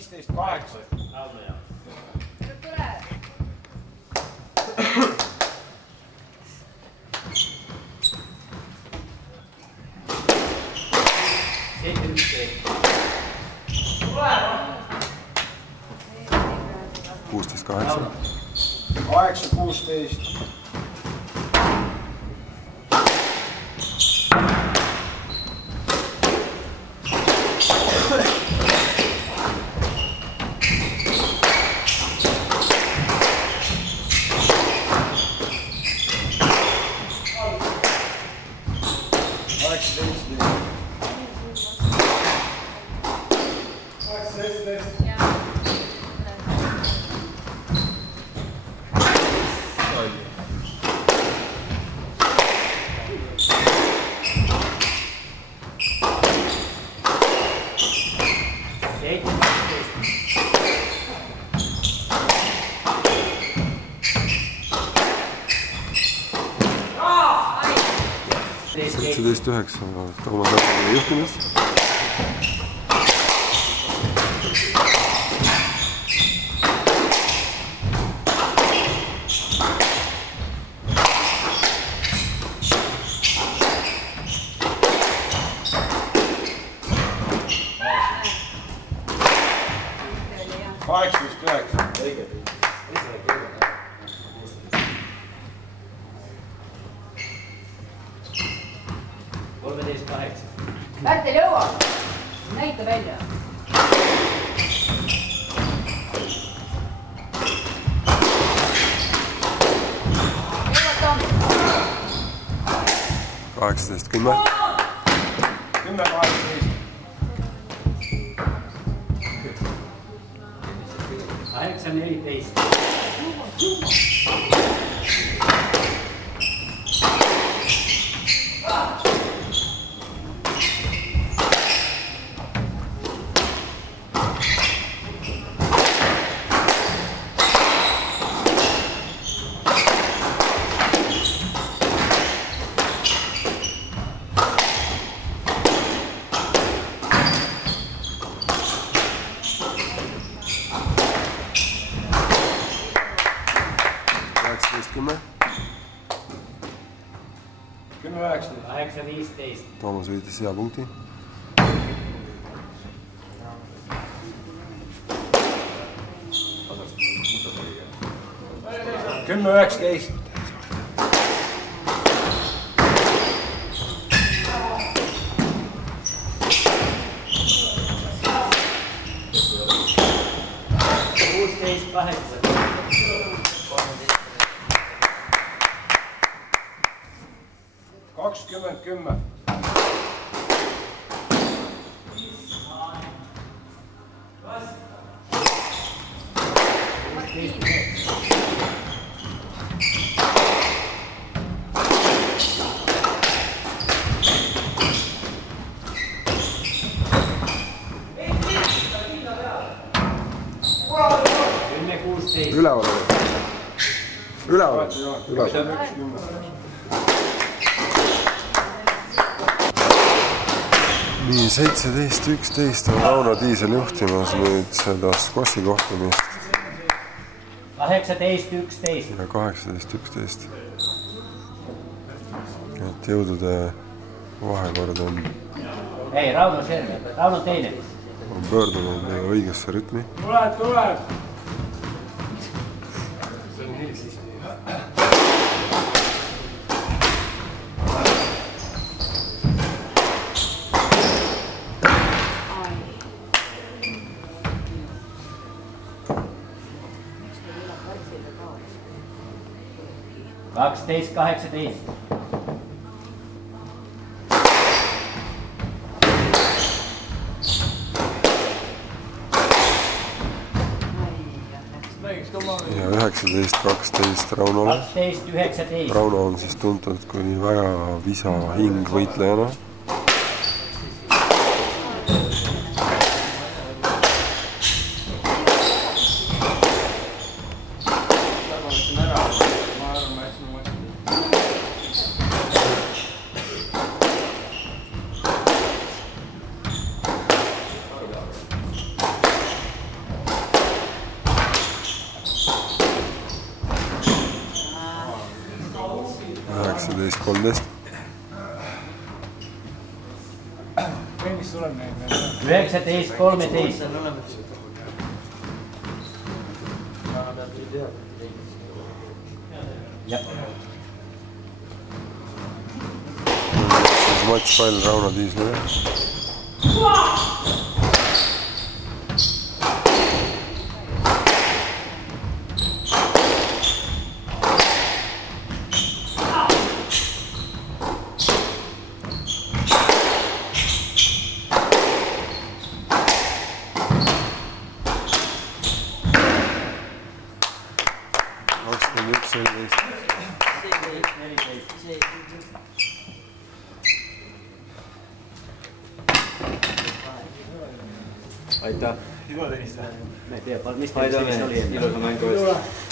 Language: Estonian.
15-8. Kuustis 8. 8-16. Toomas Järvele juhtimis. Pärtel jõuab, näita välja. Jõuab 18-10. 10-18. 8-14. Toomas võitis hea punkti. 10-19. Üleval. Nii, 17-11 on Rauno Tiisel juhtimas nüüd seda squashi kohtumist. 18-11. Ja 18-11. Et jõudude vahekord on... Ei, Rauno serve. Rauno teine. On pöördunud õigesse rütmi. Tuleb! Kaksteist, 18. Ja 19-12 Raunole. 12-19. Rauno on siis tuntud kui väga visa hing võitlejana. 13. Mis sul on neid? 19, 13. Jah. Matšpall Rauno Tiisla. Aitäh! Ma ei tea, mis teil siis oli? Ilusa mängu eest!